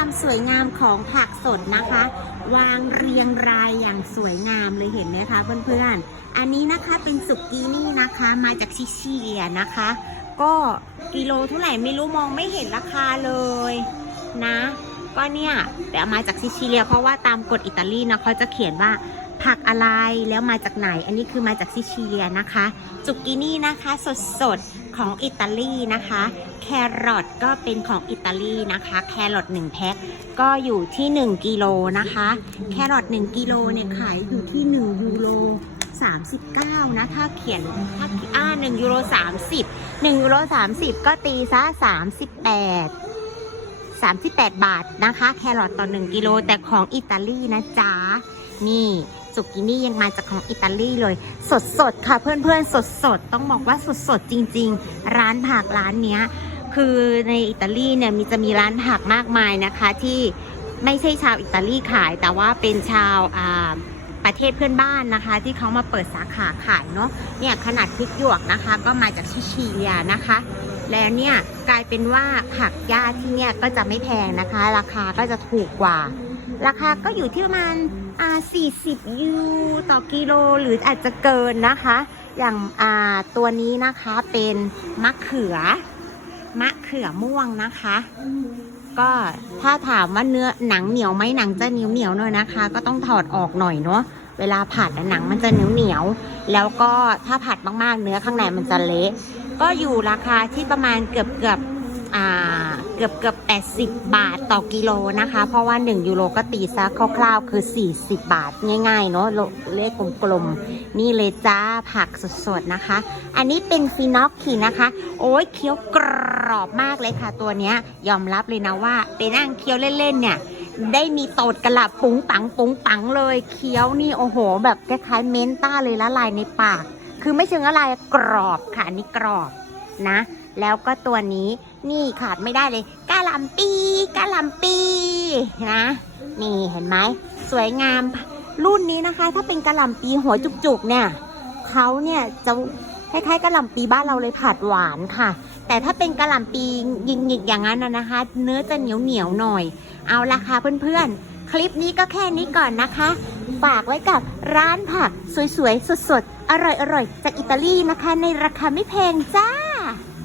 ความสวยงามของผักสดนะคะ วางเรียงรายอย่างสวยงามเลยเห็นไหมคะเพื่อนๆ อันนี้นะคะเป็นสุกกี้นี่นะคะมาจากซิซิเลียนะคะ ก็กิโลเท่าไหร่ไม่รู้มองไม่เห็นราคาเลยนะ ก็เนี่ยแต่มาจากซิซิเลียเพราะว่าตามกฎอิตาลีนะเขาจะเขียนว่า ผักอะไรแล้วมาจากไหน อันนี้คือมาจากซิซิเลียนะคะ จุกินี่นะคะสดๆ ของอิตาลีนะคะ แครอทก็เป็นของอิตาลีนะคะ แครอท1แพ็คก็อยู่ที่ 1กิโลนะคะ แครอท1กิโลเนี่ยขายอยู่ที่ 1 ยูโร39 นะ ถ้าเขียนถ้าอ่า1ยูโร30 1ยูโร30 ก็ตีซะ 38 38 บาทนะคะ แครอทต่อ 1 กิโลแต่ของอิตาลีนะจ๊ะ นี่ สุกินี่ยังมาจากของอิตาลีเลย สดสดค่ะเพื่อนๆ สดสดต้องบอกว่าสดสดจริง ๆ ร้านผักร้านเนี้ยคือในอิตาลีเนี่ยมีจะมีร้านผักมากมายนะคะที่ไม่ใช่ชาวอิตาลีขาย แต่ว่าเป็นชาวอ่าประเทศเพื่อนบ้านนะคะ ที่เขามาเปิดสาขาขายเนาะเนี่ยขนาดพริกหยวกนะคะ ก็มาจากซิชิลียนะคะ แล้วเนี่ยกลายเป็นว่าผักหญ้าที่เนี่ยก็จะไม่แพงนะคะ ราคาก็จะถูกกว่า ราคาก็อยู่ที่ประมาณอ่า40 ยูต่อกิโลหรืออาจจะเกินนะคะ อย่างอ่าตัวนี้นะคะเป็นมะเขือ มะเขือม่วงนะคะ ก็ถ้าถามว่าเนื้อหนังเหนียวไหมหนังจะเหนียวเหนียวหน่อยนะคะ ก็ต้องถอดออกหน่อยเนาะเวลาผัดอหนังมันจะเหนียวเหนียว แล้วก็ถ้าผัดมากๆ เนื้อข้างในมันจะเละ ก็อยู่ราคาที่ประมาณเกือบเกือบ เกือบเกือบ 80 บาทต่อกิโลนะคะ เพราะว่า 1 ยูโรก็ตีซะคร่าวๆ คือ 40 บาทง่ายๆ เนาะเลขกลมๆ นี่เลยจ้าผักสดๆนะคะ อันนี้เป็นฟินอกคีนะคะ โอ้ยเคี้ยวกรอบมากเลยค่ะตัวเนี้ย ยอมรับเลยนะว่าไปนั่งเคี้ยวเล่นๆ เนี่ย ได้มีโตดกระหลับปุ้งปังปุ้งปังเลย เคี้ยวนี่โอ้โห แบบคล้ายๆเมนต้าเลยละลายในปาก คือไม่เชิงละลายกรอบค่ะนี่กรอบนะ แล้วก็ตัวนี้นี่ขาดไม่ได้เลยกะหล่ำปีกะหล่ำปีนะ นี่เห็นไหมสวยงามรุ่นนี้นะคะ ถ้าเป็นกะหล่ำปีหัวจุกๆเนี่ยเขาเนี่ยจะคล้ายๆกะหล่ำปีบ้านเราเลยผัดหวานค่ะ แต่ถ้าเป็นกะหล่ำปียิงๆอย่างนั้นนะคะ เนื้อจะเหนียวเหนียวหน่อย เอาละค่ะเพื่อนๆ คลิปนี้ก็แค่นี้ก่อนนะคะ ฝากไว้กับร้านผักสวยๆ สดๆ อร่อยๆ จากอิตาลีนะคะ ในราคาไม่แพงจ้า